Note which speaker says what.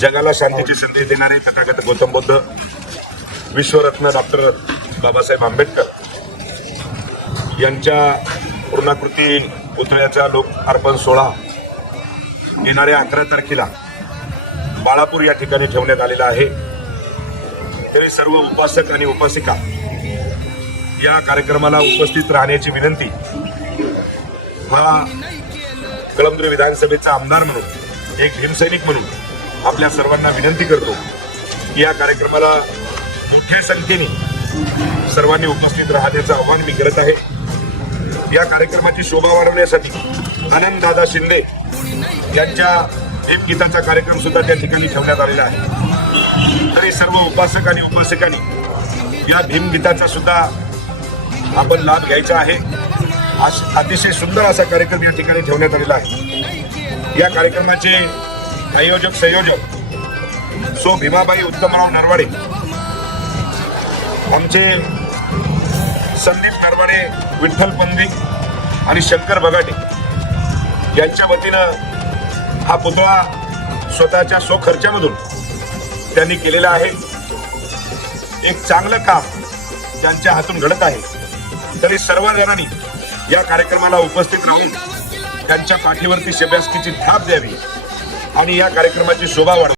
Speaker 1: जगाला शांतीची संधी देणारे तथागत गौतम बुद्ध विश्वरत्न डॉक्टर बाबासाहेब आंबेडकर यांच्या पूर्णाकृती पुतळ्याचा लोक अर्पण सोहळा येणाऱ्या अकरा तारखेला बाळापूर या ठिकाणी ठेवण्यात आलेला आहे. तरी सर्व उपासक आणि उपासिका या कार्यक्रमाला उपस्थित राहण्याची विनंती हा कळमनुरी विधानसभेचा आमदार म्हणून एक भीमसैनिक म्हणून आपल्या सर्वांना विनंती करतो की या कार्यक्रमाला मोठ्या संख्येने सर्वांनी उपस्थित राहण्याचं आव्हान मी करत आहे. या कार्यक्रमाची शोभा वाढवण्यासाठी आनंद दादा शिंदे यांच्या भीमगीताचा कार्यक्रम सुद्धा त्या ठिकाणी ठेवण्यात आलेला आहे. तरी सर्व उपासक आणि उपासकांनी या भीमगीताचा सुद्धा आपण लाभ घ्यायचा आहे. अतिशय सुंदर असा कार्यक्रम या ठिकाणी ठेवण्यात आलेला आहे. या कार्यक्रमाचे संयोजक संयोजक. सो भीमाबाई उत्तमराव नरवाडे. आमचे संदीप नरवाडे विठ्ठल पंदी आणि शंकर बगाटे यांच्या वतीनं हा पुतळा स्वतःच्या स्वखर्चामधून त्यांनी केलेला आहे. एक चांगलं काम त्यांच्या हातून घडत आहे. तरी सर्व जणांनी या कार्यक्रमाला उपस्थित राहून त्यांच्या पाठीवरती शब्यास्कीची थाप द्यावी. आणि या कार्यक्रमाची शोभा वाढ